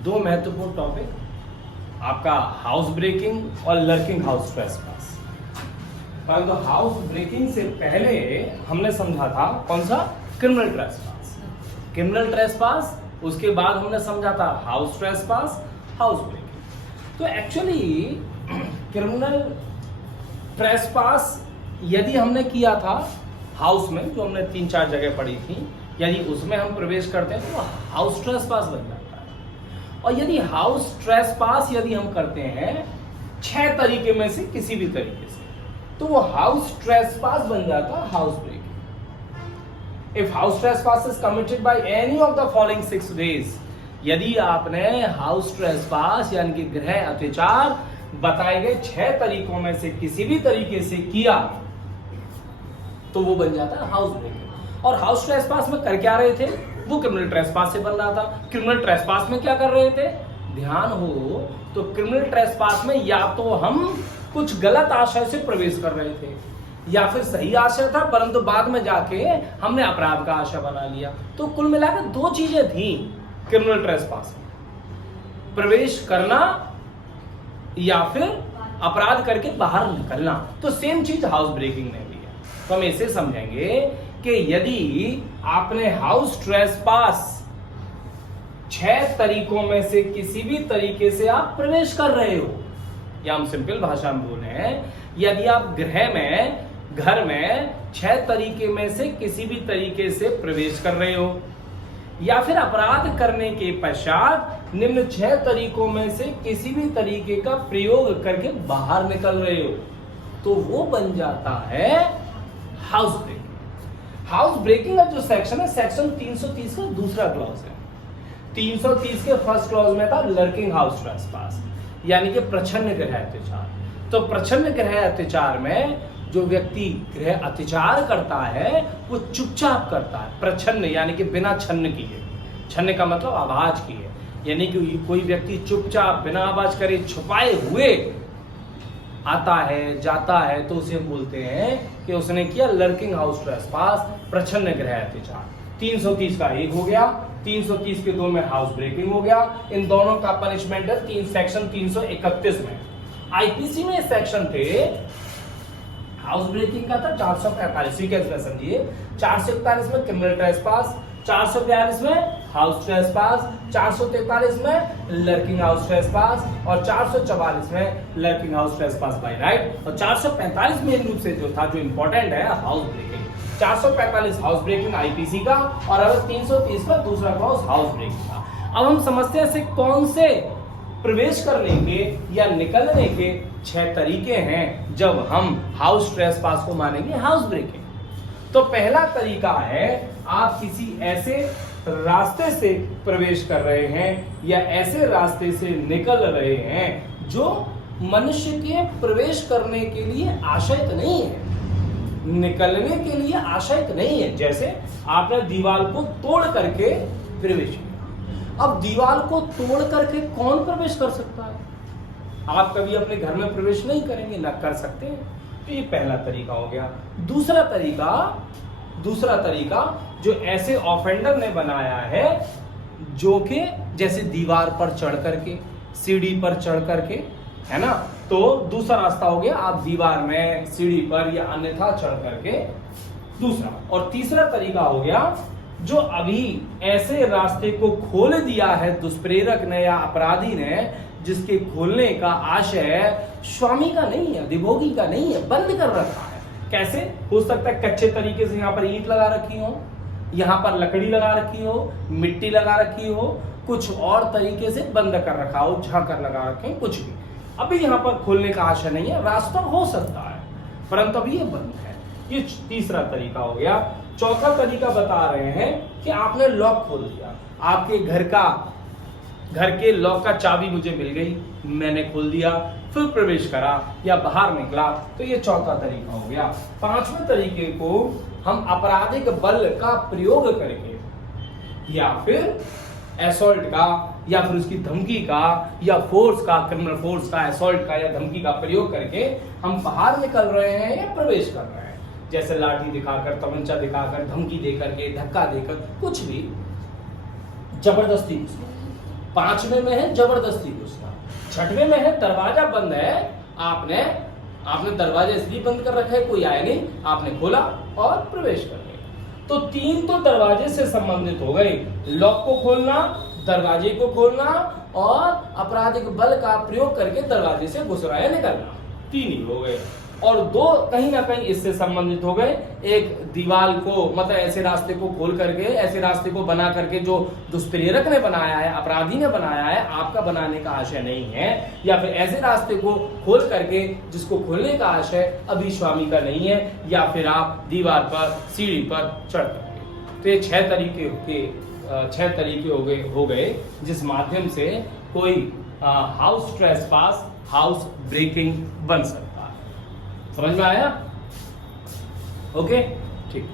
दो महत्वपूर्ण टॉपिक, आपका हाउस ब्रेकिंग और लर्किंग हाउस ट्रेसपास। परंतु हाउस ब्रेकिंग से पहले हमने समझा था कौन सा? Criminal trespass. क्रिमिनल ट्रेसपास, उसके बाद हमने समझा था हाउस ट्रेसपास, हाउस ब्रेकिंग। तो एक्चुअली क्रिमिनल ट्रेसपास यदि हमने किया था हाउस में, जो हमने 3-4 जगह पढ़ी थी, यदि उसमें हम प्रवेश करते हैं तो हाउस ट्रेसपास बन जाता है। और यदि हाउस ट्रेसपास यदि हम करते हैं 6 तरीके में से किसी भी तरीके से, तो वो हाउस ट्रेसपास बन जाता है house breaking. If house trespass is committed by any of the following 6 ways, यदि आपने हाउस ट्रेसपास यानी कि गृह अत्याचार बताए गए 6 तरीकों में से किसी भी तरीके से किया, तो वो बन जाता है हाउस ब्रेकिंग। और हाउस ट्रेसपास में कर क्या रहे थे? वो क्रिमिनल ट्रेसपास से बन रहा था। क्रिमिनल ट्रेसपास में क्या कर रहे थे? ध्यान हो तो क्रिमिनल ट्रेसपास में या तो हम कुछ गलत आशय से प्रवेश कर रहे थे, या फिर सही आशय था परंतु बाद में जाके हमने अपराध का आशय बना लिया। तो कुल मिलाकर 2 चीजें थी क्रिमिनल ट्रेसपास में, प्रवेश करना या फिर अपराध करके बाहर निकलना। तो सेम चीज हाउस ब्रेकिंग में भी है। तो हम इसे समझेंगे कि यदि आपने हाउस ट्रेसपास 6 तरीकों में से किसी भी तरीके से आप प्रवेश कर रहे हो, या हम सिंपल भाषा में बोले, यदि आप घर में 6 तरीके में से किसी भी तरीके से प्रवेश कर रहे हो, या फिर अपराध करने के पश्चात निम्न 6 तरीकों में से किसी भी तरीके का प्रयोग करके बाहर निकल रहे हो, तो वो बन जाता है हाउस ब्रेकिंग। हाउस ब्रेकिंग का जो सेक्शन है, सेक्शन 330 का दूसरा क्लॉज है। 330 के फर्स्ट क्लॉज में था लर्किंग हाउस ट्रेसपास, यानी कि प्रच्छन्न गृह अत्याचार। तो प्रच्छन्न गृह अत्याचार में जो व्यक्ति गृह अत्याचार करता है वो चुपचाप करता है, प्रच्छन्न यानी कि बिना छन्न किए। छन्न का मतलब आवाज किए, यानी कि कोई व्यक्ति चुपचाप बिना आवाज करे छुपाए हुए आता है जाता है, तो उसे बोलते हैं कि उसने किया लर्किंग हाउस ट्रेसपास, प्रच्छन्न गृह अत्याचार। 330 का 1 हो गया, 330 के 2 में हाउस ब्रेकिंग हो गया। इन दोनों का पनिशमेंट है सेक्शन 331 में। आईपीसी में सेक्शन थे, हाउस ब्रेकिंग का था 445 के इसमें समझिए, 441 में क्रिमिनल ट्रेसपास, 442 में हाउस ट्रेसपास, 443 में लर्किंग हाउस ट्रेसपास और 444 में lurking house trespass by night. और 445 मेन रूप से जो था, जो इंपॉर्टेंट है, house breaking. 445 house breaking IPC का, और अब 330 का दूसरा क्लॉज हाउस ब्रेकिंग का। अब हम समझते हैं से कौन से प्रवेश करने के या निकलने के 6 तरीके हैं जब हम हाउस ट्रेसपास को मानेंगे हाउस ब्रेकिंग। तो पहला तरीका है, आप किसी ऐसे रास्ते से प्रवेश कर रहे हैं या ऐसे रास्ते से निकल रहे हैं जो मनुष्य के प्रवेश करने के लिए आशयित नहीं है, निकलने के लिए आशयित नहीं है। जैसे आपने दीवार को तोड़ करके प्रवेश किया। अब दीवार को तोड़ करके कौन प्रवेश कर सकता है? आप कभी अपने घर में प्रवेश नहीं करेंगे, ना कर सकते हैं। तो ये पहला तरीका हो गया। दूसरा तरीका जो ऐसे ऑफेंडर ने बनाया है, जो कि जैसे दीवार पर चढ़ करके, सीढ़ी पर चढ़ करके, है ना, तो दूसरा रास्ता हो गया, आप दीवार में, सीढ़ी पर या अन्यथा चढ़ करके, दूसरा। और तीसरा तरीका हो गया, जो अभी ऐसे रास्ते को खोल दिया है दुष्प्रेरक ने या अपराधी ने, जिसके खोलने का आशय स्वामी का नहीं है, अधिभोगी का नहीं है, बंद कर रखा है। कैसे हो सकता है? कच्चे तरीके से यहाँ पर ईंट लगा रखी हो, यहाँ पर लकड़ी लगा रखी हो, मिट्टी लगा रखी हो, कुछ और तरीके से बंद कर रखा हो, झांकर लगा रखे, कुछ भी। अभी यहाँ पर खोलने का आशय नहीं है, रास्ता हो सकता है परंतु अभी ये बंद है। ये तीसरा तरीका हो गया। चौथा तरीका बता रहे हैं कि आपने लॉक खोल दिया, आपके घर के लॉक का चाबी मुझे मिल गई, मैंने खोल दिया, फिर प्रवेश करा या बाहर निकला, तो ये चौथा तरीका हो गया। 5वें तरीके को हम आपराधिक बल का प्रयोग करके या फिर असॉल्ट का या फिर उसकी धमकी का या फोर्स का, क्रिमिनल फोर्स का, असॉल्ट का या धमकी का प्रयोग करके हम बाहर निकल रहे हैं या प्रवेश कर रहे हैं। जैसे लाठी दिखाकर, तमंचा दिखाकर, धमकी देकर के, धक्का देकर, कुछ भी, जबरदस्ती 5वें में है जबरदस्ती घुसना, 6वें में है दरवाजा बंद है, आपने दरवाजा इसलिए बंद कर रखा है, कोई आया नहीं, आपने खोला और प्रवेश कर गए। तो 3 तो दरवाजे से संबंधित हो गए, लॉक को खोलना, दरवाजे को खोलना और आपराधिक बल का प्रयोग करके दरवाजे से घुसना या निकलना, 3 ही हो गए। और 2 कहीं ना कहीं इससे संबंधित हो गए, एक दीवार को मतलब ऐसे रास्ते को खोल करके, ऐसे रास्ते को बना करके जो दुष्प्रेरक ने बनाया है, अपराधी ने बनाया है, आपका बनाने का आशय नहीं है, या फिर ऐसे रास्ते को खोल करके जिसको खोलने का आशय अभी स्वामी का नहीं है, या फिर आप दीवार पर सीढ़ी पर चढ़ करके। तो ये 6 तरीके हो गए जिस माध्यम से कोई हाउस ट्रेसपास, हाउस ब्रेकिंग बन सकता है। समझ में आया? ओके, ठीक।